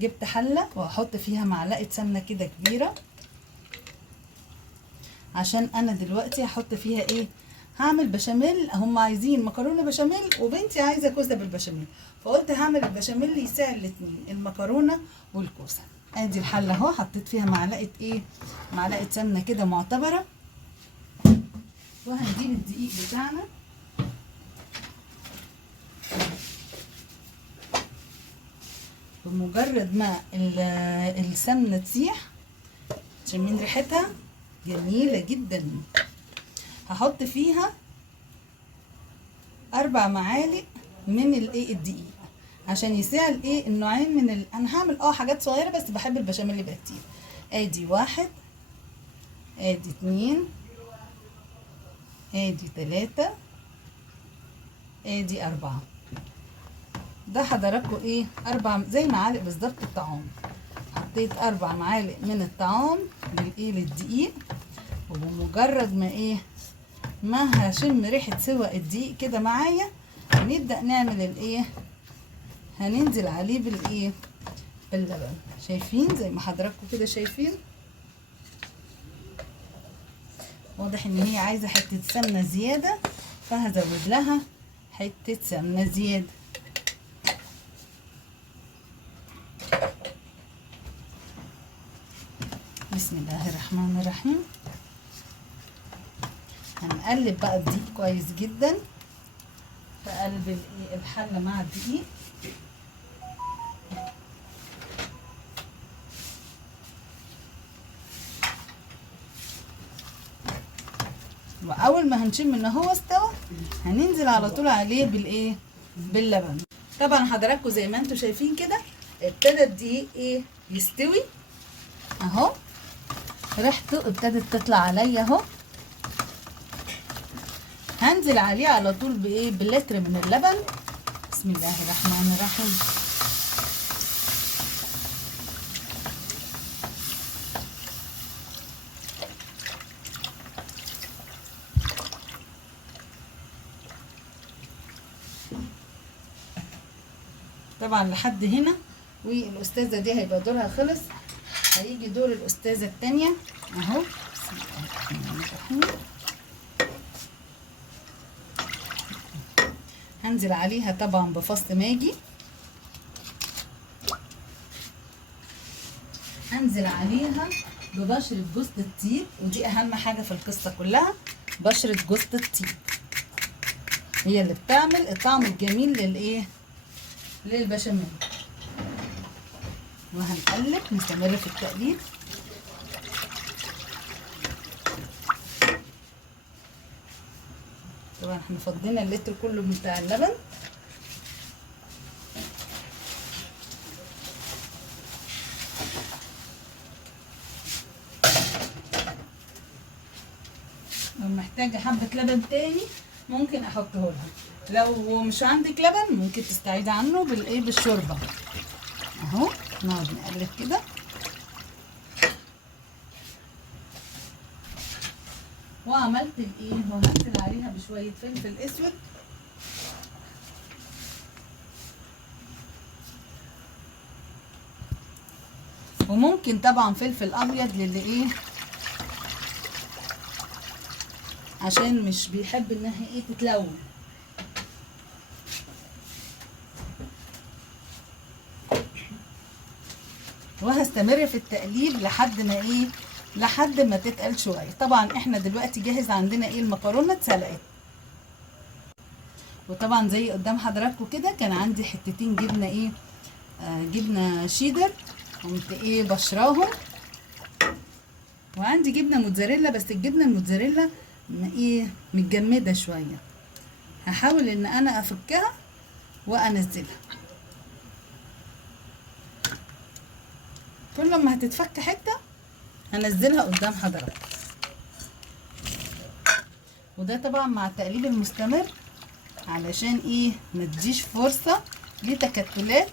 جبت حله وهحط فيها معلقه سمنه كده كبيره، عشان انا دلوقتي هحط فيها ايه، هعمل بشاميل. هم عايزين مكرونه بشاميل وبنتي عايزه كوسه بالبشاميل، فقلت هعمل البشاميل يساعد الاتنين، المكرونه والكوسه. ادي الحله اهو، حطيت فيها معلقه ايه، معلقه سمنه كده معتبره. وهنجيب الدقيق بتاعنا، بمجرد ما السمنه تسيح، شمين ريحتها جميله جدا، هحط فيها 4 معالق من الايه الدقيق، عشان يساع الايه النوعين من انا هعمل حاجات صغيره بس بحب البشاميل يبقى كتير. ادي 1، ادي 2، ادي 3، ادي 4. ده حضراتكم ايه 4 زي معالق بالظبط الطعام. حطيت 4 معالق من الطعام للايه للدقيق، وبمجرد ما ايه ما هشم ريحه سوى الدقيق كده معايا، هنبدا نعمل الايه، هننزل عليه بالايه باللبن. شايفين زي ما حضراتكم كده شايفين، واضح ان هي عايزه حته سمنه زياده، فهزود لها حته سمنه زياده. بسم الله الرحمن الرحيم. هنقلب بقى الدقيق كويس جدا في قلب الحله مع الدقيق. واول ما هنشم ان هو استوى، هننزل على طول عليه بالايه باللبن. طبعا حضراتكم زي ما انتم شايفين كده ابتدى الدقيق ايه يستوي اهو، ريحته ابتدت تطلع عليا اهو. هنزل عليه على طول بايه بلتر من اللبن. بسم الله الرحمن الرحيم. طبعا لحد هنا، والاستاذه دي هيبقى دورها خلص، هيجي دور الاستاذه التانيه اهو. بسم الله الرحمن الرحيم. هنزل عليها طبعا بفص ماجي، هنزل عليها ببشرة جوز الطيب، ودي اهم حاجة في القصة كلها، بشرة جوز الطيب هي اللي بتعمل الطعم الجميل للايه للبشاميل. وهنقلب، نستمر في التقليب. طبعا احنا فضينا اللتر كله بتاع اللبن. لو محتاجه حبه لبن تاني ممكن احطه لها، لو مش عندك لبن ممكن تستعيدي عنه بالايه بالشوربه اهو. نقعد نقلب كده، وعملت الايه وهنزل عليها بشويه فلفل اسود، وممكن طبعا فلفل ابيض للي ايه عشان مش بيحب انها ايه تتلون. وهستمر في التقليب لحد ما ايه لحد ما تتقل شويه. طبعا احنا دلوقتي جاهز عندنا ايه المكرونه اتسلقت، وطبعا زي قدام حضراتكم كده كان عندي حتتين جبنه ايه جبنه شيدر، قمت ايه بشراهم، وعندي جبنه موتزاريلا بس الجبنه الموتزاريلا ايه متجمده شويه، هحاول ان انا افكها وانزلها. كل ما هتتفك حته هنزلها قدام حضراتكم. وده طبعا مع التقليب المستمر علشان ايه متديش فرصه لتكتلات.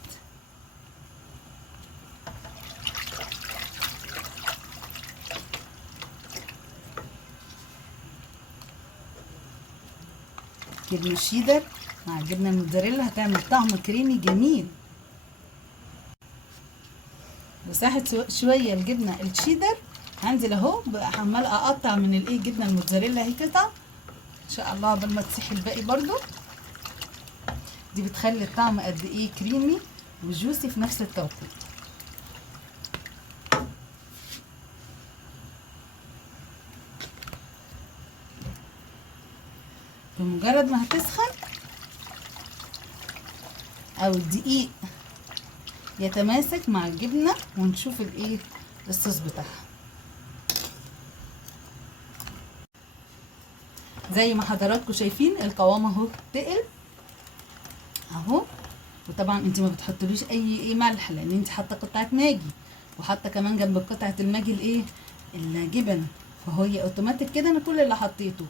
جبنه الشيدر مع الجبنه الموتزاريلا هتعمل طعم كريمي جميل. وساحت شويه الجبنه الشيدر، هنزل اهو عماله اقطع من الايه جبنه الموتزاريلا اهي قطع ان شاء الله قبل ما تسيح الباقي برضو. دي بتخلي الطعم قد ايه كريمي وجوسي في نفس التوقيت. بمجرد ما هتسخن او الدقيق يتماسك مع الجبنه ونشوف الايه الصوص بتاعها. زي ما حضراتكم شايفين القوام اهو تقل اهو. وطبعا انت ما بتحطلوش اي ملح لان انت حاطه قطعه ماجي، وحاطه كمان جنب قطعه الماجي الايه الجبن، فهي اوتوماتيك كده. انا كل اللي حطيته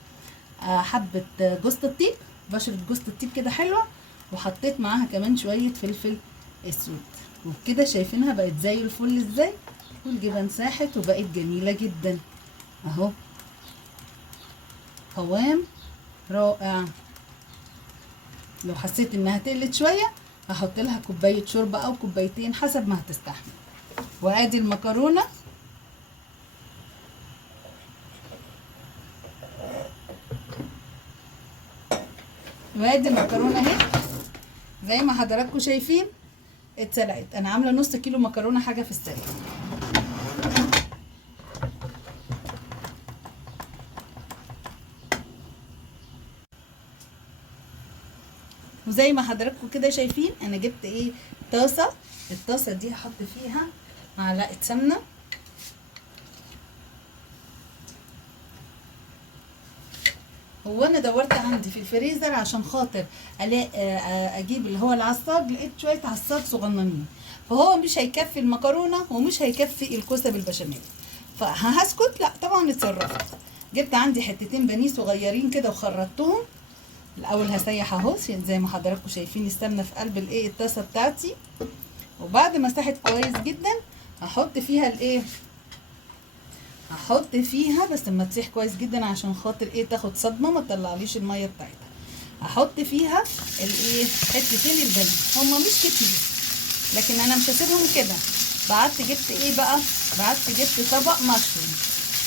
حبه جوز الطيب، بشره جوز الطيب كده حلوه، وحطيت معاها كمان شويه فلفل اسود، وبكده شايفينها بقت زي الفل ازاي، والجبن ساحت وبقت جميله جدا اهو. قوام رائع. لو حسيت انها تقلت شويه هحط لها كوبايه شوربه او كوبايتين حسب ما هتستحمل. وادي المكرونه اهي زي ما حضراتكم شايفين اتسلقت. انا عامله نص كيلو مكرونه حاجه في السلق. وزي ما حضراتكم كده شايفين انا جبت ايه طاسه. الطاسه دي هحط فيها معلقه سمنه، هو انا دورت عندي في الفريزر عشان خاطر اجيب اللي هو العصاج، لقيت شويه عصاج صغننين، فهو مش هيكفي المكرونه ومش هيكفي الكوسه بالبشاميل، فهسكت. لا طبعا اتصرفت، جبت عندي حتتين بانيه صغيرين كده وخرطتهم. الاول هسيح اهو زي ما حضراتكم شايفين السمنه في قلب الايه الطاسه بتاعتي، وبعد ما ساحت كويس جدا هحط فيها الايه هحط فيها بس لما تسيح كويس جدا عشان خاطر ايه تاخد صدمه ما تطلعليش الميه بتاعتها. هحط فيها الايه حتتين البانيه، هما مش كتير لكن انا مش هسيبهم كده. بعدت جبت ايه بقى، بعدت جبت طبق مشروم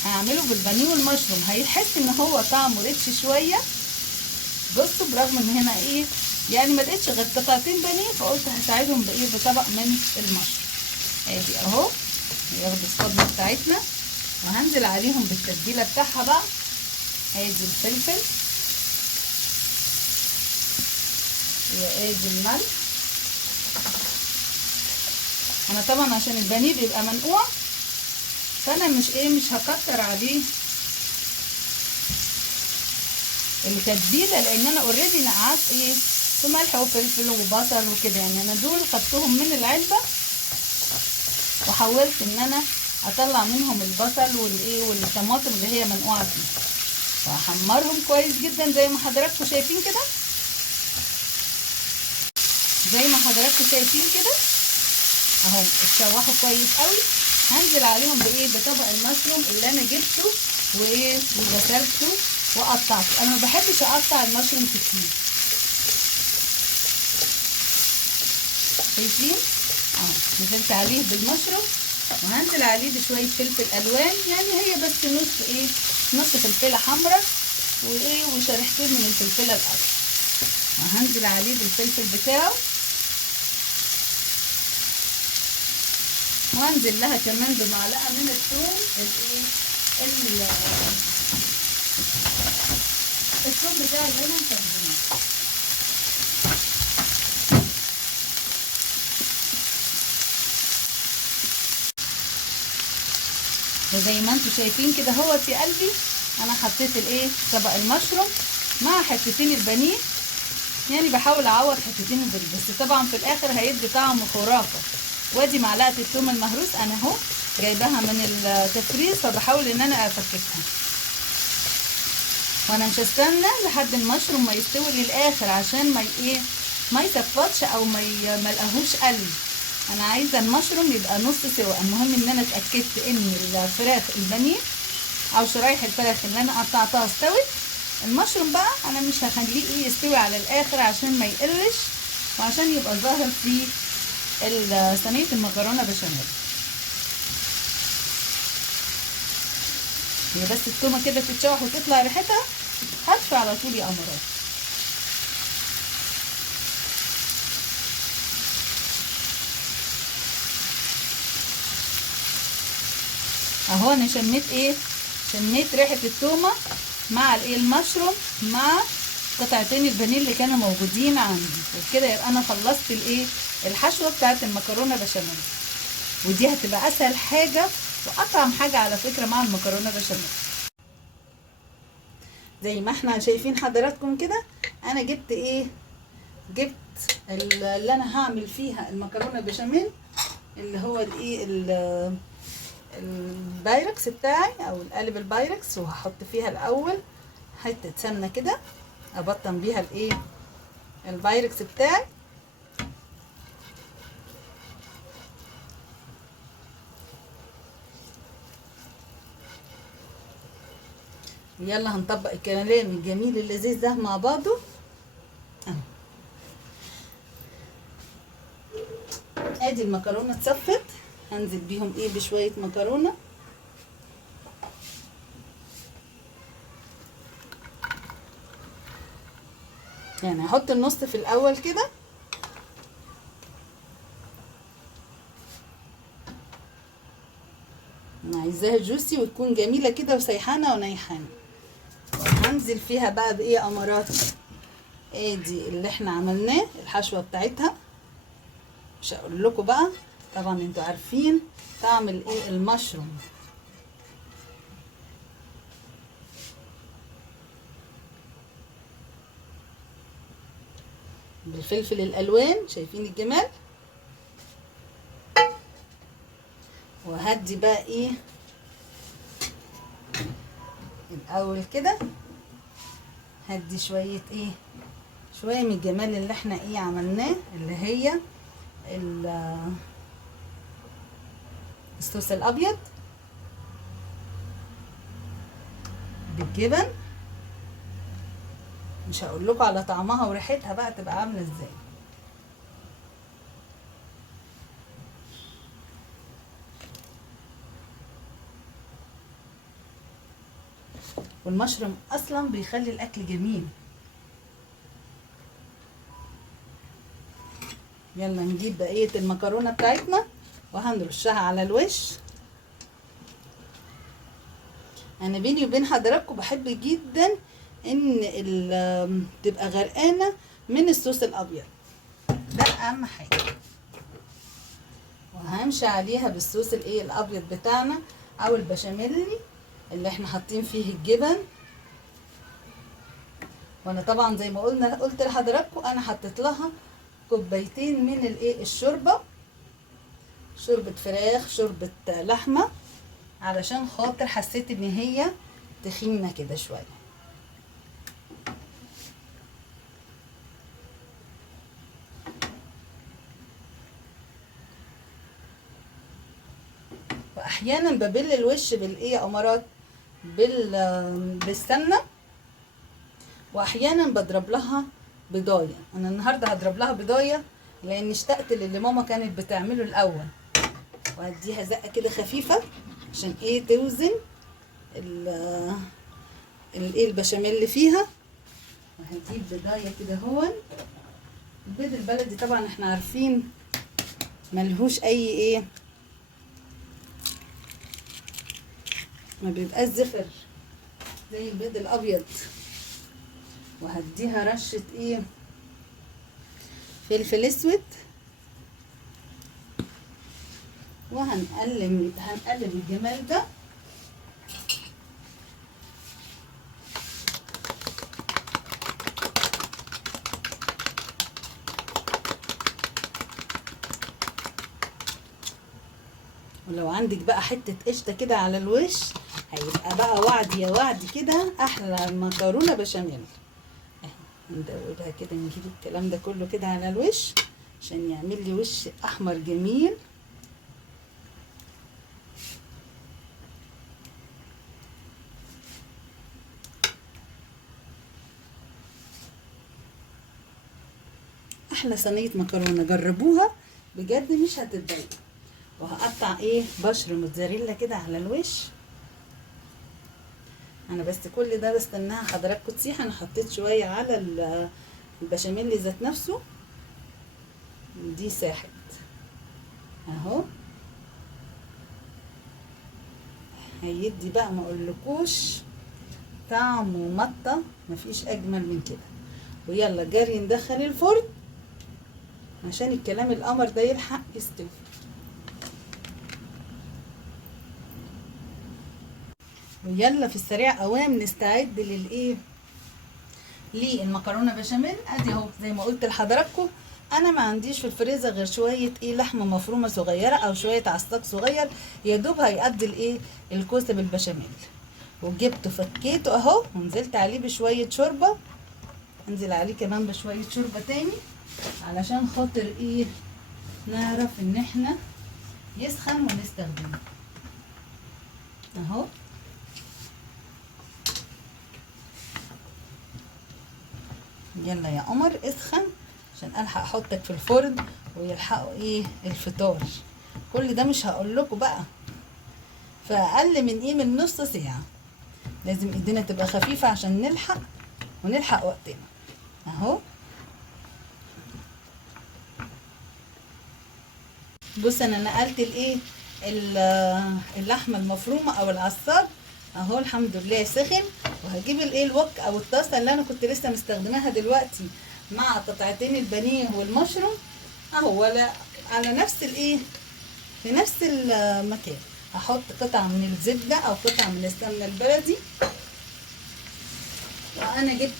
هعمله بالبانيه والمشروم، هيحس ان هو طعمه ريتش شويه. بصوا برغم ان هنا ايه يعني ما لقيتش غير قطعتين بانيه، فقلت هساعدهم بايه بطبق من المشروم. ادي اهو ياخدوا الصدمه بتاعتنا، وهنزل عليهم بالتتبيله بتاعها بقى. ادي الفلفل وادي الملح. انا طبعا عشان البانيه بيبقى منقوع فانا مش هكتر عليه التتبيله، لان انا اوريدي نقعت ايه في ملح وفلفل وبصل وكده، يعني انا دول خدتهم من العلبه وحاولت ان انا اطلع منهم البصل والايه والطماطم اللي هي منقوعه فيه، واحمرهم كويس جدا زي ما حضراتكم شايفين كده. زي ما حضراتكم شايفين كده اهو اتشوحوا كويس قوي. هنزل عليهم بايه بطبق المشروم اللي انا جبته وايه وغسلته وقطعته. انا ما بحبش اقطع المشروم كتير، شايفين اهو نزلت عليه بالمشروم، وهنزل عليه بشويه فلفل الوان، يعني هي بس نص فلفله حمراء وايه وشريحتين من الفلفله الابيض، وهنزل عليه بالفلفل بتاعه، وهنزل لها كمان بمعلقه من الثوم الثوم بتاعي اللي انا مخزناه. وزي ما انتم شايفين كده اهوت يا قلبي انا حطيت طبق المشروم مع حتتين البانيه، يعني بحاول اعوض حتتين البانيه، بس طبعا في الاخر هيدي طعم خرافه. وادي معلقه الثوم المهروس انا اهو جايباها من التفريز، فبحاول ان انا افككها، وانا مش هستنى لحد المشروم ما يستوي للاخر عشان ما يصفطش او ما لقاهوش قلي. انا عايزه المشروم يبقى نص سوا. المهم ان انا اتاكدت ان الفراخ البانيه او شرايح الفراخ اللي انا قطعتها استوت. المشروم بقى انا مش هخليه يستوي على الاخر عشان ما يقلش، وعشان يبقى ظاهر في صينيه المكرونه بشاميل. هي بس التومه كده تتشوح وتطلع ريحتها هدفع على طول يا امارات. اهو انا شميت ايه، شميت ريحه التومه مع الايه المشروم مع قطعتين البانيه اللي كانوا موجودين عندي، وبكده يبقى انا خلصت الايه الحشوه بتاعت المكرونه بشاميل. ودي هتبقى اسهل حاجه واطعم حاجه على فكره مع المكرونه بشاميل. زي ما احنا شايفين حضراتكم كده، انا جبت ايه، جبت اللي انا هعمل فيها المكرونه بشاميل اللي هو الايه البايركس بتاعي او القالب البايركس، وهحط فيها الاول حته سمنه كده ابطن بيها الايه البايركس بتاعي. يلا هنطبق الكلام الجميل اللذيذ ده مع بعضه. ادي المكرونه اتصفت، هنزل بيهم ايه بشويه مكرونه. يعني هحط النص في الاول كده، انا عايزاها جوسي وتكون جميله كده وسيحانه ونيحانه. هنزل فيها بقى بايه امارات، ادي اللي احنا عملناه الحشوه بتاعتها. مش هقول لكم بقى، طبعا انتوا عارفين طعم الايه المشروم. بالفلفل الالوان، شايفين الجمال. وهدي بقى ايه الاول كده، هدي شويه ايه شويه من الجمال اللي احنا ايه عملناه، اللي هي الصوص الابيض بالجبن. مش هقول لكم على طعمها وريحتها بقى تبقى عامله ازاي. والمشروم اصلا بيخلي الاكل جميل. يلا نجيب بقيه المكرونه بتاعتنا وهنرشها على الوش. انا بيني وبين حضراتكم بحب جدا ان تبقى غرقانه من الصوص الابيض ده اهم حاجه، وهمشي عليها بالصوص الايه الابيض بتاعنا او البشاميل اللي احنا حاطين فيه الجبن. وانا طبعا زي ما قلت لحضراتكم انا حطيت لها كوبايتين من الايه الشوربه، شوربه فراخ شوربه لحمه، علشان خاطر حسيت ان هي تخينه كده شويه. واحيانا ببل الوش بالايه يا امارات بالسمنه، واحيانا بضرب لها بضايه. انا النهارده هضرب لها بضايه لان اشتقت للي ماما كانت بتعمله الاول. وهديها زقه كده خفيفه عشان ايه توزن الايه البشاميل اللي فيها. وهجيب بضايه كده هون. البيض البلدي طبعا احنا عارفين ملهوش اي ايه، ما بيبقاش زفر زي البيض الابيض. وهديها رشه ايه فلفل اسود، وهنقلب الجمال ده. ولو عندك بقى حته قشطه كده على الوش هيبقى بقى وعد يا وعد كده احلى مكرونه بشاميل. ندوبها كده، نجيب الكلام ده كله كده على الوش عشان يعمل لي وش احمر جميل. احلى صينيه مكرونه، جربوها بجد مش هتتضايقوا. وهقطع ايه بشر موتزاريلا كده على الوش. انا بس كل ده بستناها حضراتكم تسيح. انا حطيت شويه على البشاميل ذات نفسه، دي ساحت اهو. هيدي بقى ما اقولكوش طعم ومطه مفيش اجمل من كده. ويلا جري ندخل الفرن عشان الكلام القمر ده يلحق يستوي. ويلا في السريع قوام نستعد للمكرونه بشاميل. ادي اهو زي ما قلت لحضراتكم، انا ما عنديش في الفريزر غير شويه لحمه مفرومه صغيره او شويه عصاق صغير، يا دوب هيقضي الكوسه بالبشاميل. وجبته فكيته اهو، ونزلت عليه بشويه شوربه، انزل عليه كمان بشويه شوربه تاني علشان خاطر نعرف ان احنا يسخن ونستخدمه اهو. يلا يا قمر اسخن عشان الحق احطك في الفرن ويلحقوا الفطار. كل ده مش هقول لكم بقى، فاقل من نص ساعه. لازم ايدينا تبقى خفيفه عشان نلحق وقتنا اهو. بص انا نقلت اللحمه المفرومه او العصار اهو، الحمد لله سخن. وهجيب الوك او الطاسه اللي انا كنت لسه مستخدماها دلوقتي مع قطعتين البانيه والمشروم اهو، ولا على نفس في نفس المكان. هحط قطعه من الزبده او قطعه من السمنه البلدي. وانا جبت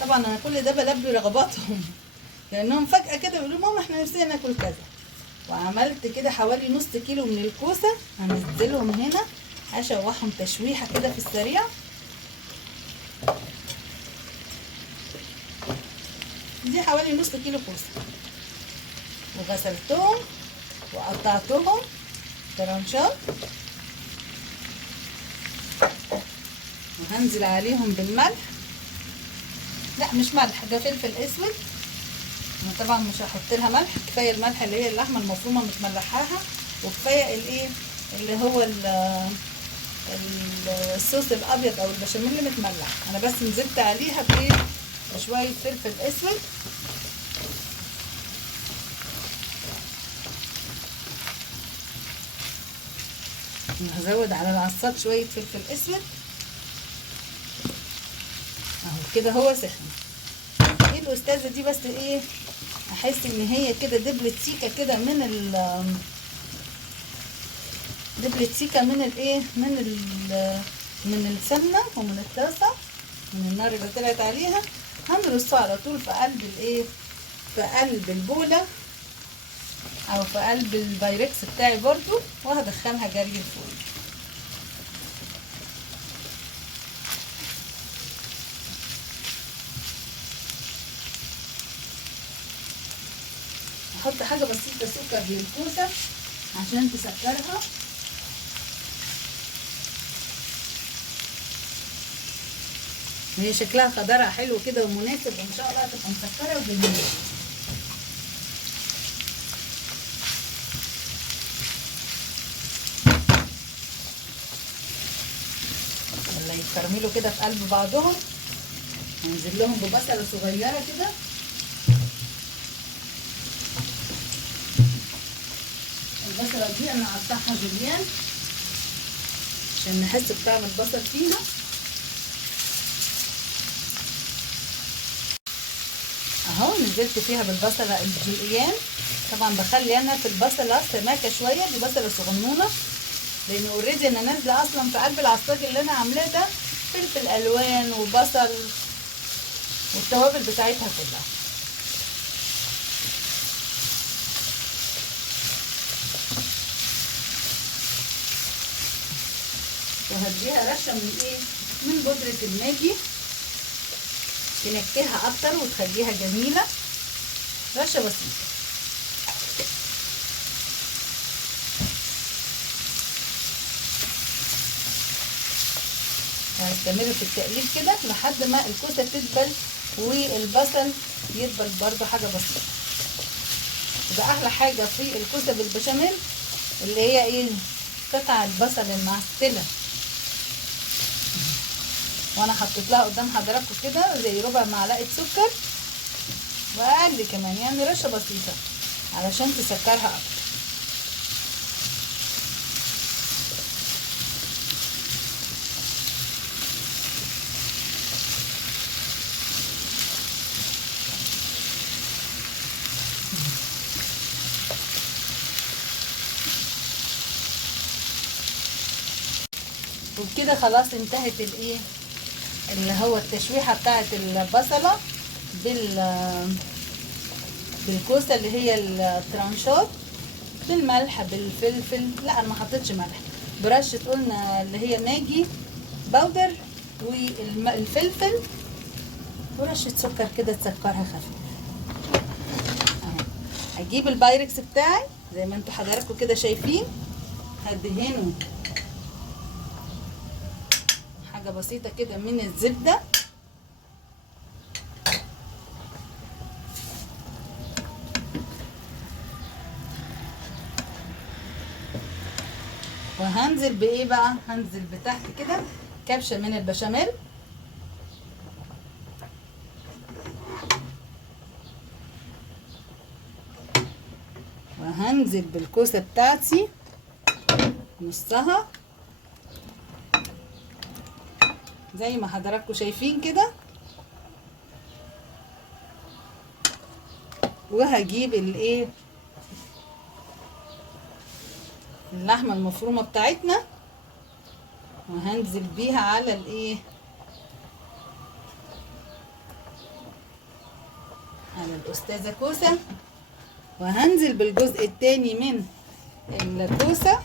طبعا انا كل ده بلبي رغباتهم لانهم فجاه كده بيقولوا ماما احنا نفسنا ناكل كذا. وعملت كده حوالي نص كيلو من الكوسه، هنزلهم هنا هشوحهم تشويحه كده في السريع. دي حوالي نص كيلو كوسه، وغسلتهم وقطعتهم طرنشات، وهنزل عليهم بالملح. لا مش ملح، ده فلفل اسود. انا طبعا مش هحط لها ملح، كفايه الملح اللي هي اللحمه المفرومه متملحاها، وكفايه اللي هو الصوص الابيض او البشاميل اللي متملح. انا بس نزلت عليها بشويه فلفل اسود. هزود على العصاق شويه فلفل اسود اهو كده. هو سخن. الاستاذه دي بس احس ان هي كده دبلت سيكه كده من السمنه ومن الطاسه من النار اللي طلعت عليها. هنرصها على طول في قلب في قلب البوله او في قلب البايركس بتاعي برضو، وهدخلها جري الفرن. احط حاجه بسيطه سكر للكوسه عشان تسكرها. هي شكلها خضرها حلو كده ومناسب، وان شاء الله هتبقى مسكره وجميله. يلا يتكرملوا كده في قلب بعضهم. هنزل لهم ببصله صغيره كده، البصله دي انا هقطعها جوليان عشان نحس بطعم البصل فيها اهو. نزلت فيها بالبصله الجوليان. طبعا بخلي انا في البصله سماكه شويه، دي بصله صغنونه لان اوريدي انا نازله اصلا في قلب العصاج اللي انا عاملاه ده فلفل الوان وبصل والتوابل بتاعتها كلها. وهديها رشه من بودره الماجي تنكهها اكتر وتخليها جميله، رشه بسيطه. هنستمر في التقليب كده لحد ما الكوسه تدبل والبصل يدبل برضو حاجه بسيطه. وده احلى حاجه في الكوسه بالبشاميل اللي هي قطع البصل المعسله وانا حطيت لها قدام حضراتكم كده زي ربع معلقه سكر واقل كمان، يعني رشه بسيطه علشان تسكرها اكتر. وبكده خلاص انتهت الايه اللي هو التشويحه بتاعه البصله بالكوسه اللي هي الترانشات، بالملح بالفلفل. لا انا ما حطيتش ملح، برشه قلنا اللي هي ماجي باودر والفلفل ورشه سكر كده تسكرها خفيف. اجيب البايركس بتاعي زي ما انتوا حضراتكم كده شايفين، هدهنه حاجه بسيطه كده من الزبده، وهنزل بايه بقى، هنزل بتحت كده كبشه من البشاميل، وهنزل بالكوسه بتاعتي نصها زي ما حضراتكم شايفين كده، وهجيب الايه اللحمه المفرومه بتاعتنا وهنزل بيها على الايه على الاستاذه كوسه، وهنزل بالجزء التاني من الكوسه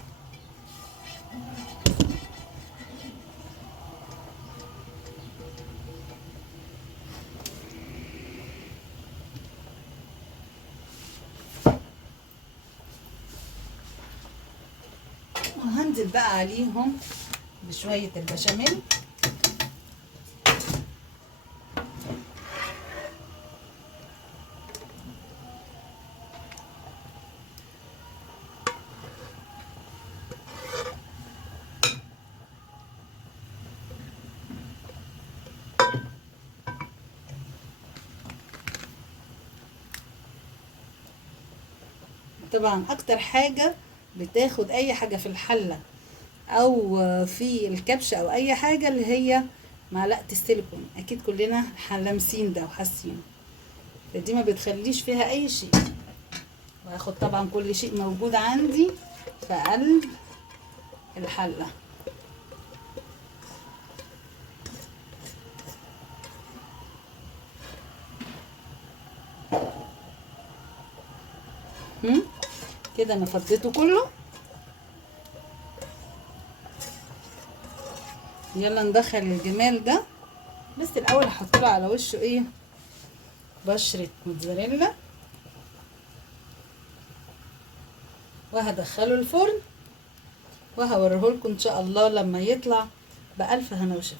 وهنزل بقى عليهم بشويه البشاميل. طبعا اكتر حاجه بتاخد اي حاجه في الحله او في الكبشه او اي حاجه اللي هي معلقه السيليكون، اكيد كلنا لامسين ده وحاسين، فدي ما بتخليش فيها اي شيء. وهاخد طبعا كل شيء موجود عندي في قلب الحله. كده انا فضيته كله. يلا ندخل الجمال ده، بس الاول هحط له على وشه ايه بشره موتزاريلا، وهدخله الفرن وهوريهولكم ان شاء الله لما يطلع بألف هنا وشفا.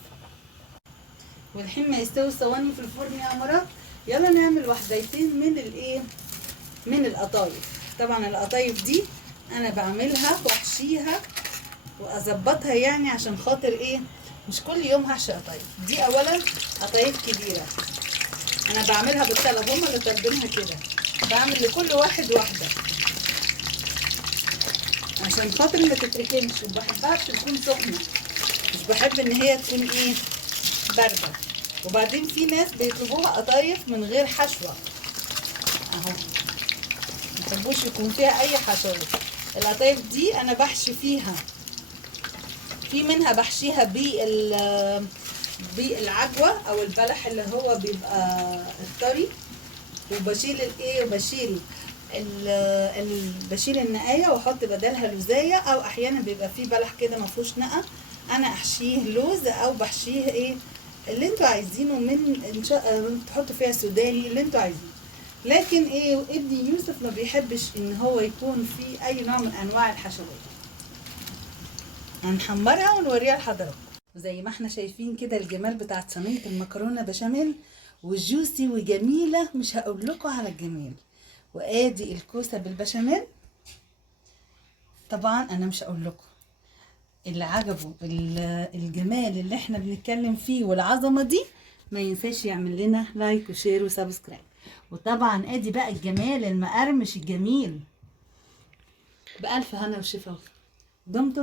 والحين ما يستوي الصواني في الفرن يا امارات، يلا نعمل وحدتين من الايه من القطايف. طبعا القطايف دي انا بعملها واحشيها واظبطها، يعني عشان خاطر ايه مش كل يوم هحشي قطايف. دي اولا قطايف كبيره انا بعملها بالطلب، هما اللي طالبينها كده، بعمل لكل واحد واحده عشان خاطر ما تتركنش، وبحبها تكون سخنه، مش بحب ان هي تكون ايه بارده. وبعدين في ناس بيطلبوها قطايف من غير حشوه اهو، ميحبوش يكون فيها اي حشوات. القطايف دي انا بحشي فيها، في منها بحشيها بالعجوه او البلح اللي هو بيبقى الطري، وبشيل الايه وبشيل بشيل النقايه واحط بدلها لوزايه، او احيانا بيبقى فيه بلح كده ما فيهوش نقه انا احشيه لوز، او بحشيه ايه اللي انتوا عايزينه من ان شاء تحطوا فيها سوداني اللي انتوا عايزينه. لكن ايه ابني يوسف ما بيحبش ان هو يكون فيه اي نوع من انواع الحشوات. هنحمرها ونوريها لحضراتكم. وزي ما احنا شايفين كده الجمال بتاعت صينيه المكرونه بشاميل، وجوسي وجميله، مش هقول لكم على الجمال. وادي الكوسه بالبشاميل، طبعا انا مش هقول لكم اللي عجبه الجمال اللي احنا بنتكلم فيه والعظمة دي ما ينساش يعمل لنا لايك وشير وسبسكرايب. وطبعا ادي بقى الجمال المقرمش الجميل بألف هنا وشفا. دمتم